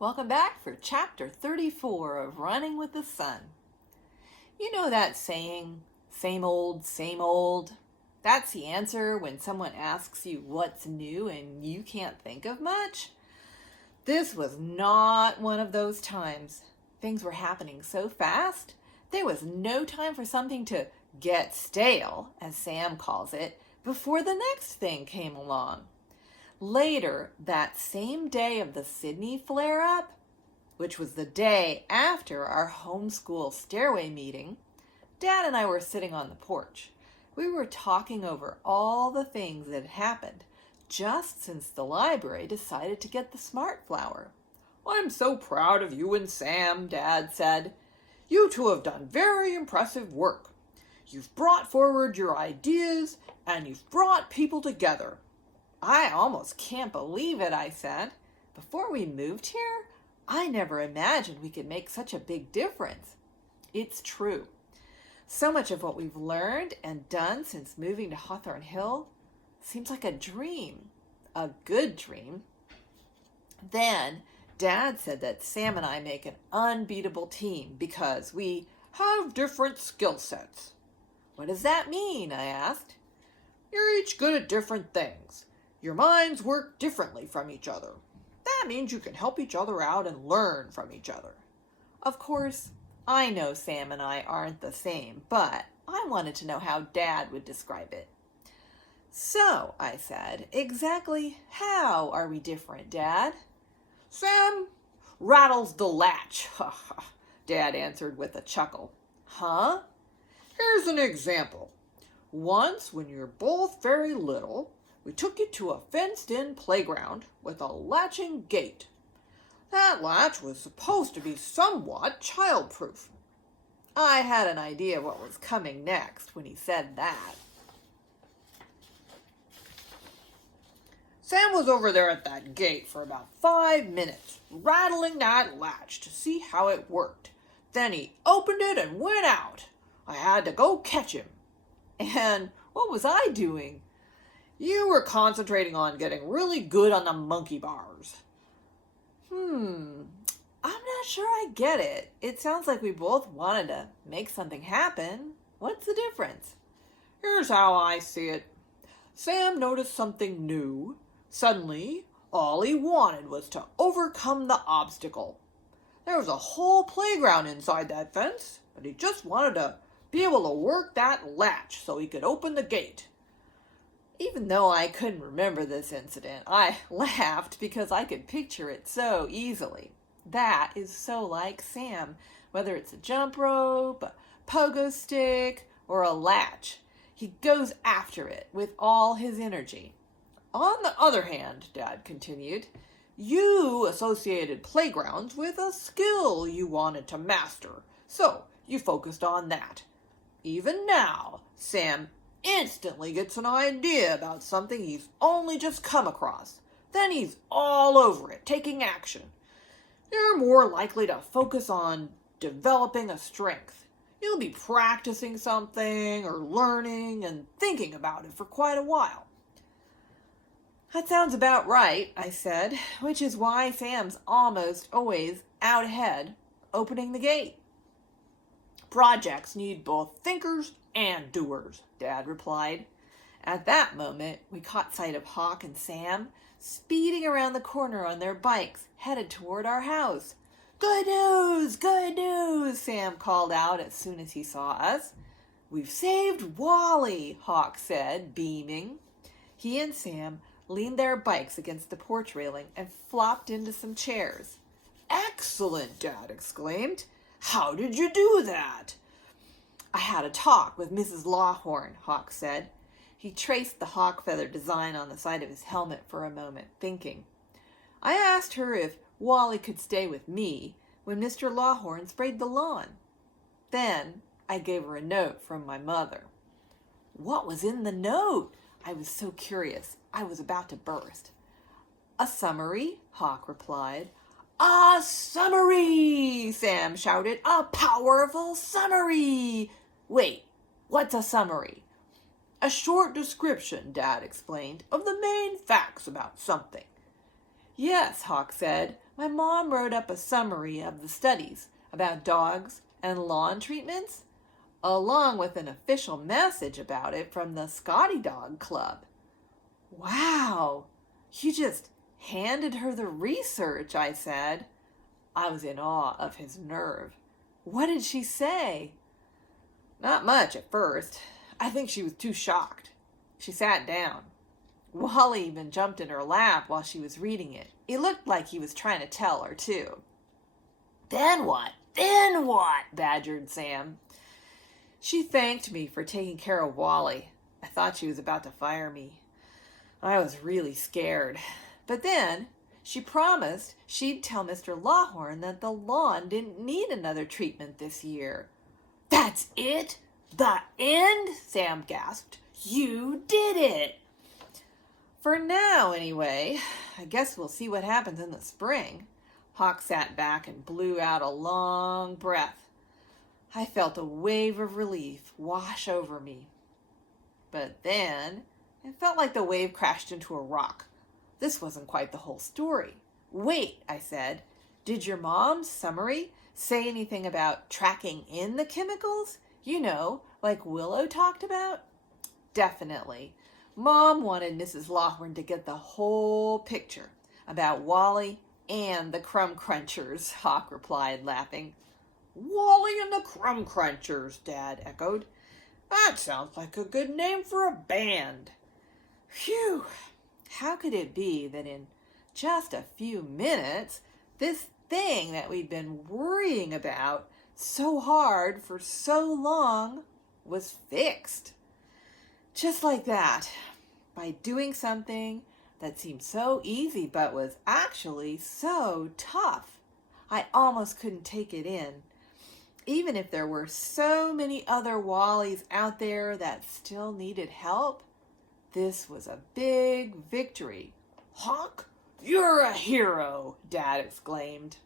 Welcome back for Chapter 34 of Running with the Sun. You know that saying, same old, same old? That's the answer when someone asks you what's new and you can't think of much. This was not one of those times. Things were happening so fast, there was no time for something to get stale, as Sam calls it, before the next thing came along. Later, that same day of the Sydney flare-up, which was the day after our homeschool stairway meeting, Dad and I were sitting on the porch. We were talking over all the things that had happened just since the library decided to get the smart flower. "I'm so proud of you and Sam," Dad said. "You two have done very impressive work. You've brought forward your ideas and you've brought people together." "I almost can't believe it," I said. "Before we moved here, I never imagined we could make such a big difference." It's true. So much of what we've learned and done since moving to Hawthorne Hill seems like a dream, a good dream. Then Dad said that Sam and I make an unbeatable team because we have different skill sets. "What does that mean?" I asked. "You're each good at different things. Your minds work differently from each other. That means you can help each other out and learn from each other." Of course, I know Sam and I aren't the same, but I wanted to know how Dad would describe it. "So," I said, "exactly how are we different, Dad?" "Sam rattles the latch," Dad answered with a chuckle. "Huh?" "Here's an example. Once, when you were both very little, we took you to a fenced-in playground with a latching gate. That latch was supposed to be somewhat child-proof." I had an idea what was coming next when he said that. "Sam was over there at that gate for about 5 minutes, rattling that latch to see how it worked. Then he opened it and went out. I had to go catch him." "And what was I doing?" "You were concentrating on getting really good on the monkey bars." I'm not sure I get it. It sounds like we both wanted to make something happen. What's the difference?" "Here's how I see it. Sam noticed something new. Suddenly, all he wanted was to overcome the obstacle. There was a whole playground inside that fence, but he just wanted to be able to work that latch so he could open the gate." Even though I couldn't remember this incident, I laughed because I could picture it so easily. That is so like Sam, whether it's a jump rope, a pogo stick, or a latch. He goes after it with all his energy. "On the other hand," Dad continued, "you associated playgrounds with a skill you wanted to master, so you focused on that. Even now, Sam instantly gets an idea about something he's only just come across. Then he's all over it, taking action. You're more likely to focus on developing a strength. You'll be practicing something or learning and thinking about it for quite a while." "That sounds about right," I said, "which is why Sam's almost always out ahead, opening the gate." "Projects need both thinkers and doers," Dad replied. At that moment, we caught sight of Hawk and Sam speeding around the corner on their bikes, headed toward our house. "Good news! Good news!" Sam called out as soon as he saw us. "We've saved Wally," Hawk said, beaming. He and Sam leaned their bikes against the porch railing and flopped into some chairs. "Excellent!" Dad exclaimed. "How did you do that?" "I had a talk with Mrs. Lawhorn," Hawk said. He traced the hawk feather design on the side of his helmet for a moment, thinking. "I asked her if Wally could stay with me when Mr. Lawhorn sprayed the lawn. Then I gave her a note from my mother." "What was in the note?" I was so curious, I was about to burst. "A summary," Hawk replied. "A summary!" Sam shouted. "A powerful summary!" "Wait, what's a summary?" "A short description," Dad explained, "of the main facts about something." "Yes," Hawk said, My mom wrote up a summary of the studies about dogs and lawn treatments, along with an official message about it from the Scotty Dog Club. Wow, you just handed her the research, I said. I was in awe of his nerve. What did she say? Not much at first. I think she was too shocked. She sat down. Wally even jumped in her lap while she was reading it. It looked like he was trying to tell her, too. Then what? Then what? Badgered Sam. She thanked me for taking care of Wally. I thought she was about to fire me. I was really scared. But then she promised she'd tell Mr. Lawhorn that the lawn didn't need another treatment this year. That's it? The end? Sam gasped. You did it! For now, anyway. I guess we'll see what happens in the spring. Hawk sat back and blew out a long breath. I felt a wave of relief wash over me. But then it felt like the wave crashed into a rock. This wasn't quite the whole story. Wait, I said. Did your mom's summary say anything about tracking in the chemicals? You know, like Willow talked about? Definitely. Mom wanted Mrs. Lawhorn to get the whole picture about Wally and the Crumb Crunchers, Hawk replied, laughing. Wally and the Crumb Crunchers, Dad echoed. That sounds like a good name for a band. Phew! How could it be that in just a few minutes, this thing that we'd been worrying about so hard for so long was fixed? Just like that, by doing something that seemed so easy but was actually so tough. I almost couldn't take it in. Even if there were so many other Wallies out there that still needed help, this was a big victory. Hawk, you're a hero, Dad exclaimed.